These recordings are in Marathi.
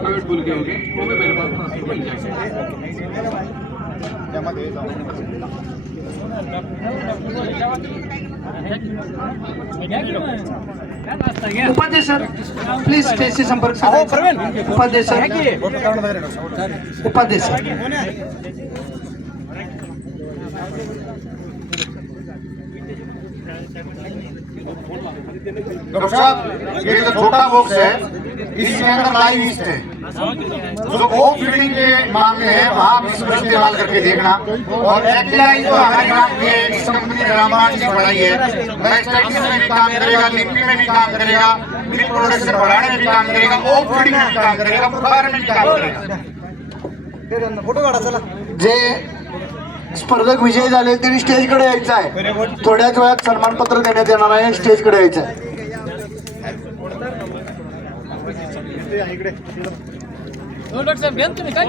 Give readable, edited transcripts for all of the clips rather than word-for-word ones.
प्राइवेट बोल के होंगे वो भी मेरे पास मिल जाएगा। उपाध्याय सर प्लीज स्टेज से संपर्क साधायचा। Upadhyay sir Upadhyay sir doctor साहब ये जो छोटा बॉक्स है इसके अंदर लाइव ईस्ट है, जो ओप फीडिंग के मामले हैं वहाँ आप इसको इस्तेमाल करके देखना। और एक्टिलाइन तो हमारे नाम की इस कंपनी ने रामबाण की बढ़ाई है, मैस्टाइटिस में भी काम करेगा, लिपि में भी काम करेगा, मिल्क प्रोडक्शन बढ़ाने में भी काम करेगा, ओप फीडिंग में भी काम करेगा, बुखार में भी काम करेगा। फोटो काढा चला। जे स्पर्धक विजयी झाले त्यांनी स्टेजकडे यायचं आहे, थोड्याच वेळात सन्मानपत्र देण्यात येणार आहे, स्टेजकडे यायचं आहे। डॉक्टर साहेब घ्या तुम्ही काय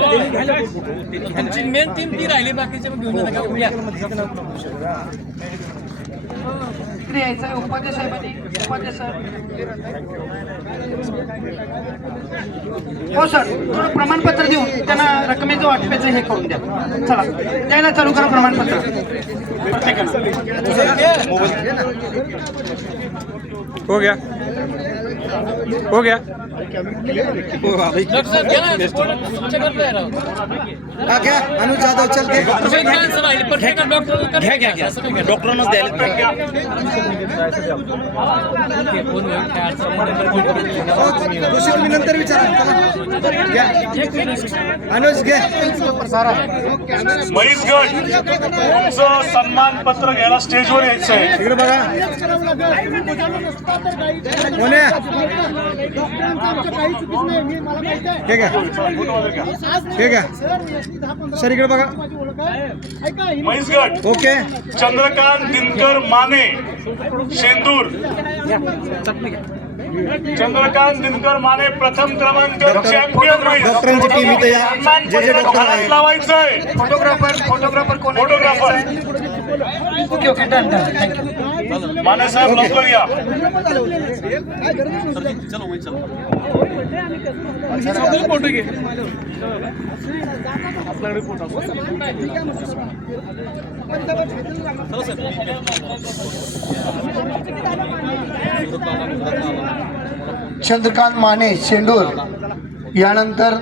तुमची मेन टीम ती राहिली बाकीचे मग घेऊन जाता का यायचं आहे। उपाध्याय साहेबांनी उपाध्याय सर हो सर थोडं प्रमाणपत्र देऊन त्यांना रकमेचं वाटपाचं हे करून द्या। चला द्यायला चालू करा प्रमाणपत्र हो गया हो गया। डॉक्टर साहेब घ्या ना तुमच्या करता आहे राव हा घ्या अनुज जाधव चल घे तुम्ही घ्या सर राहिली पण डॉक्टर घ्या डॉक्टरांनाच द्यायला दोषी तुम्ही नंतर विचारा। अनुज घे महेश गट तुमचं सन्मान पत्र घ्यायला स्टेजवर यायचं आहे। इकडे बघा कोण आहे ठीक आहे सर इकडे बघा महेश गट ओके चंद्रकांत दिनकर माने शेंदूर, चंद्रकांत दिनकर माने प्रथम क्रमांक चॅम्पियन डॉक्टरांची टीम इथे या जे जे डॉक्टर आहे लावायचंय। फोटोग्राफर कोण आहे? Photographer okay okay done done thank you Mane साहेब लवकर या। फोटो घे चंद्रकांत माने शेंडूर, यानंतर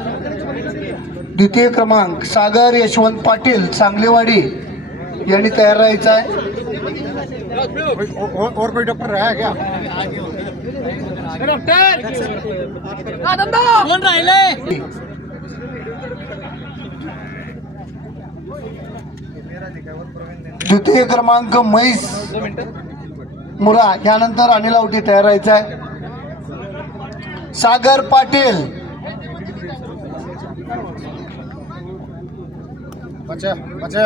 द्वितीय क्रमांक सागर यशवंत पाटील सांगलेवाडी यांनी तयार राहायचं आहे। और कोई डॉक्टर है क्या? डॉक्टर कोण राहिले द्वितीय क्रमांक महेश मुरा, यानंतर अनिल आवटी तयार राहायचं आहे। सागर पाटील बचा बचा